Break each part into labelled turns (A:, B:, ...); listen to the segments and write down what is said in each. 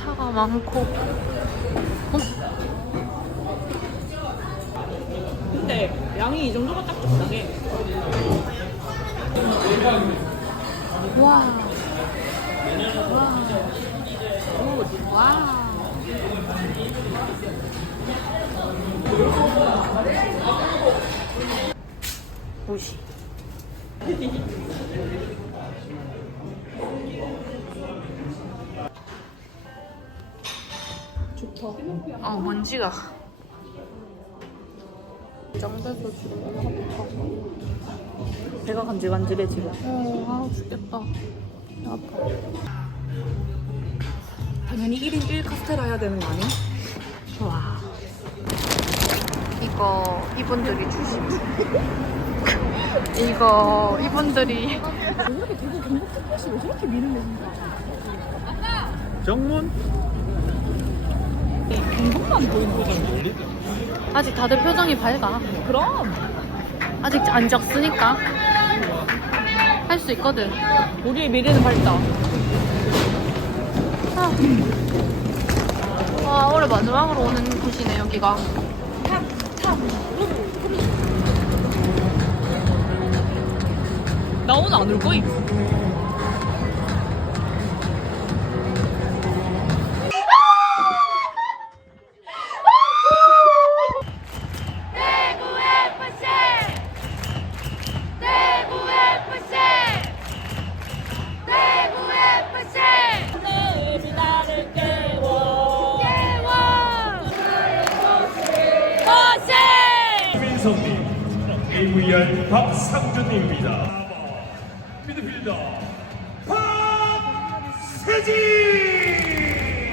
A: 차가 많고. 어?
B: 근데 양이 이 정도가 딱 적당해.
A: 와. 와. 와. 무시.
B: 좋다.
A: 어, 먼지가. 짱배서
B: 배가 간질간질해 지금.
A: 어, 아, 죽겠다. 배 아파.
B: 당연히 1인 1 카스테라 해야 되는 거 아니야?
A: 와. 이거 이분들이 주신. 이거 이분들이
B: 이렇게 되게 경북 특별시 왜 저렇게 미는데 진짜?
C: 정문?
B: 경북만 보이는 거잖아.
A: 아직 다들 표정이 밝아.
B: 그럼
A: 아직 안 적으니까 할 수 있거든.
B: 우리의 미래는 밝다.
A: 아. 와 올해 마지막으로 오는 곳이네 여기가.
B: 나 오늘 안 올 거임.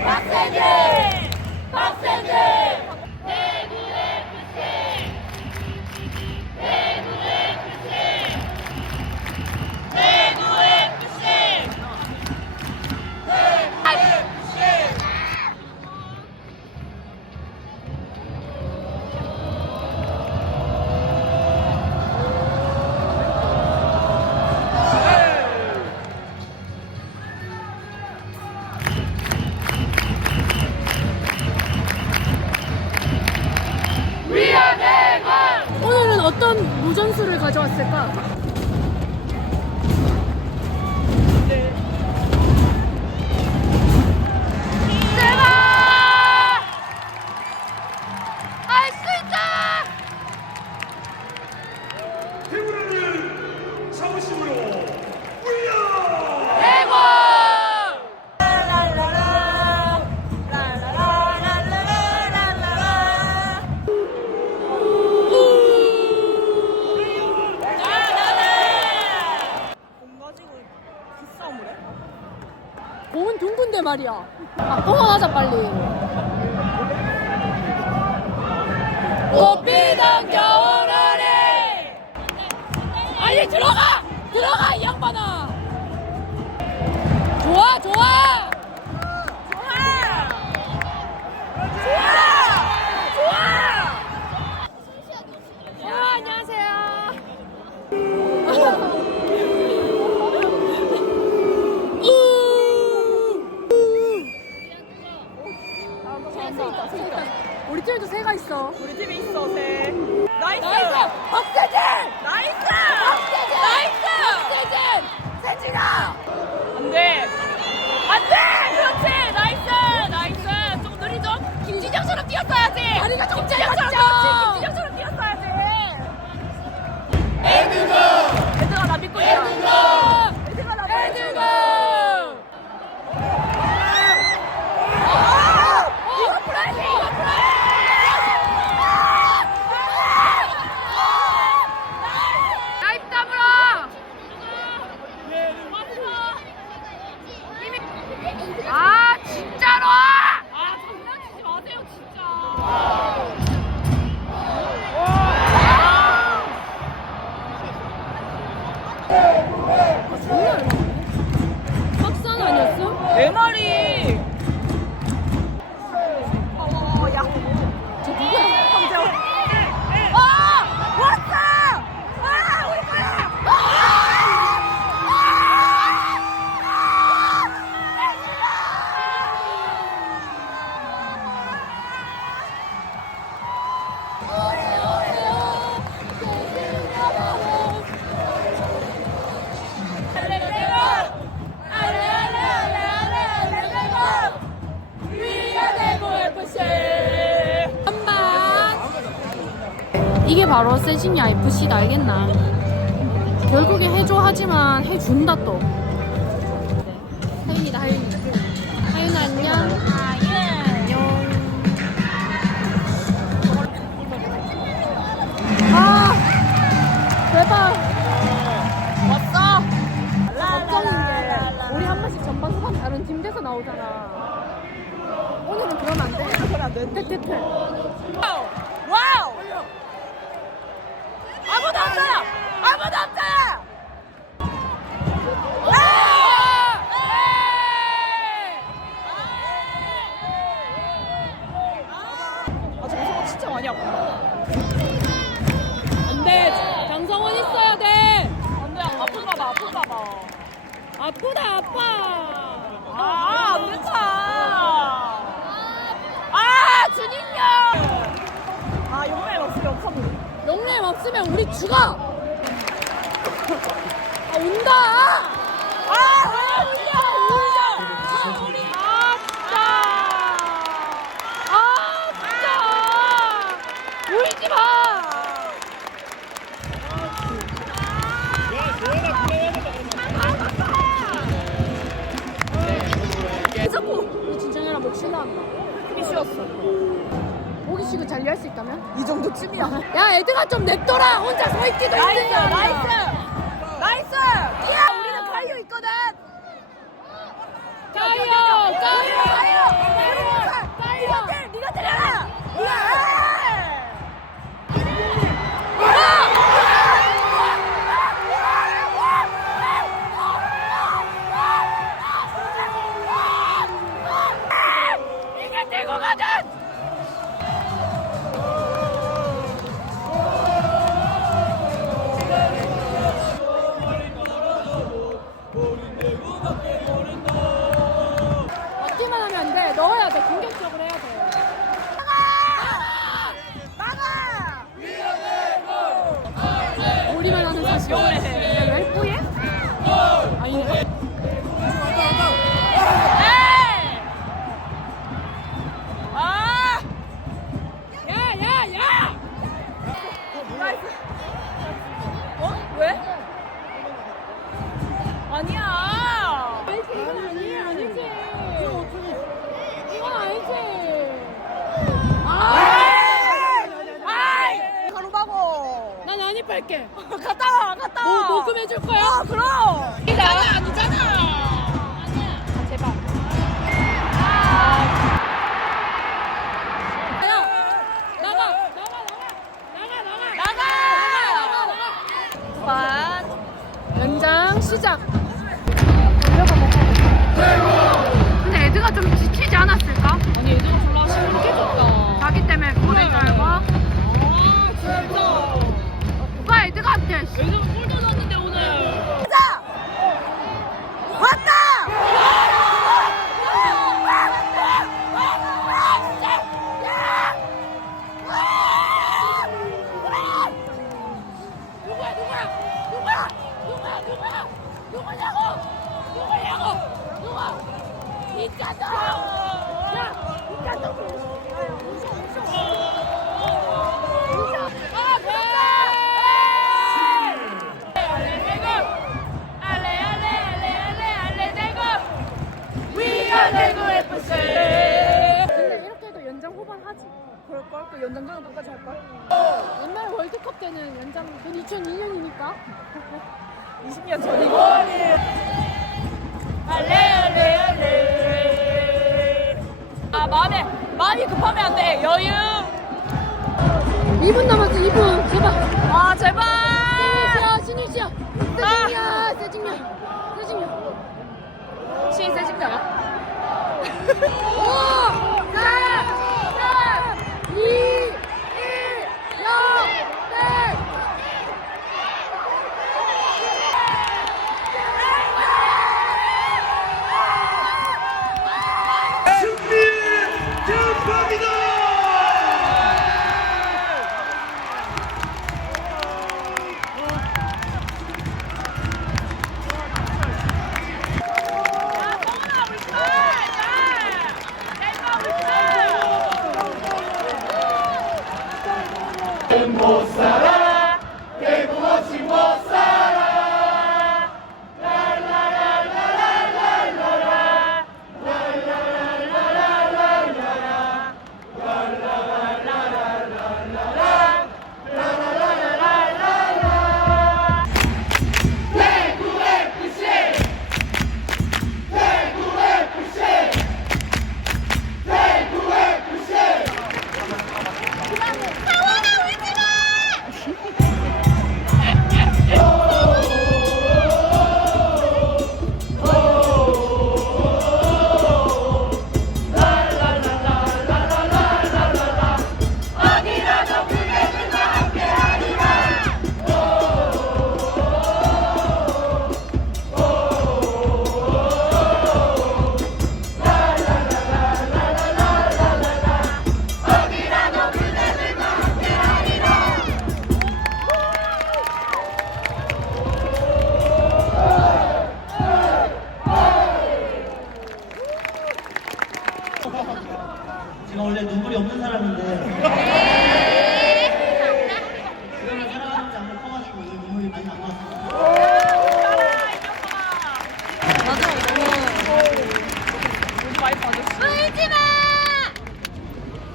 C: 박세
B: 기싸움을 해?
A: 공은 둥근데 말이야. 아, 뽕하자 빨리. 꽃피던 겨울하네. 아니 들어가, 들어가 이 양반아. 좋아. 좋아. 이게 바로 세징야 FC다 알겠나? 결국에 해줘 하지만 해준다 또. 하윤이다 하윤이. 하윤아 안녕. 안녕. 아 대박.
B: 왔어.
A: 걱정인 게 우리 한 번씩 전반 후반 다른 팀 돼서 나오잖아. 오늘은 그러면 안 돼. 그러면 안 돼. 퇴퇴퇴.
B: 와우. 와우. 아무도 없어요. 아무도 없어요. 아! 아, 정성호 진짜 많이 아프다.
A: 안돼. 장성원 있어야 돼.
B: 안 돼, 아픈가 봐, 아픈가 봐.
A: 아프다 아파.
B: 아, 안 된다. 아, 준인형. 아, 용매 없으면 없었는데.
A: 용렘 없으면 우리 죽어. 아 온다.
B: 아, 왜 울려, 울려. 아, 우리.
A: 아프다. 아프다. 울지 마. 자꾸 진정이랑 목실 나왔다.
B: 힘이 쉬었어.
A: 보기 쉬고 잔리할 수 있다면?
B: 이 정도쯤이야.
A: 야 애들아 좀 냅둬라 혼자 서 있기도
B: 나이스,
A: 힘든 거 아니야.
B: 나이스. 나이스. 아
A: 할게
B: 갔다 와, 갔다 와.
A: 뭐 녹음해 줄 거야?
B: 어, 그럼.
A: 아니잖아 아니잖아 아니야 제발 야 나가 나가 나가 나가 나가
B: 나가! 반.
A: 연장 시작. 근데 이렇게 해도 연장 후반 하지
B: 그럴걸? 그 연장전은 끝까지 할걸?
A: 옛날 월드컵 때는 연장 그 2002년이니까
B: 20년 전이고. 알레, 알레, 알레. 아, 마음에, 마음이 급하면 안 돼. 여유.
A: 2분 남았어 2분 제발
B: 아, 제발.
A: 신유 씨야 신유 씨야 세징야 세징야 세징야
B: 시인 세진다가?
A: 5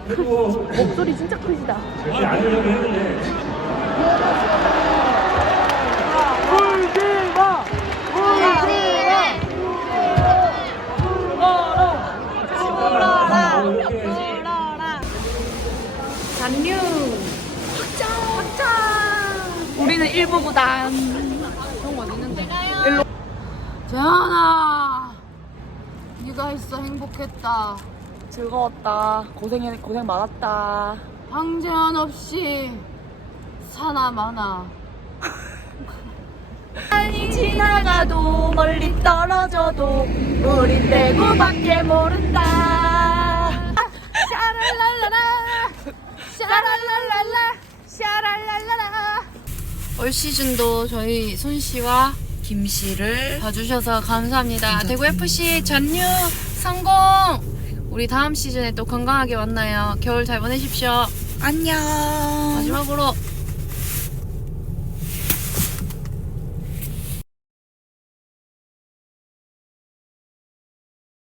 A: 목소리 진짜 크시다.
C: 이렇게 안 하려고 했는데
B: 잔류. 확장. 확장. 우리는 일부 구단.
A: 그런 거 어딨는데? 일로. 재현아, 네가 있어 행복했다.
B: 즐거웠다. 고생 고생 많았다.
A: 황재현 없이 사나 마나.
B: 많이 지나가도 멀리 떨어져도 우린 대구밖에 모른다.
A: 샤랄랄라라, 샤랄랄랄라, 샤랄랄라라. 올 시즌도 저희 손 씨와 김 씨를 봐주셔서 감사합니다. 대구 FC 전유 성공. 우리 다음 시즌에 또 건강하게 만나요. 겨울 잘 보내십시오.
B: 안녕.
A: 마지막으로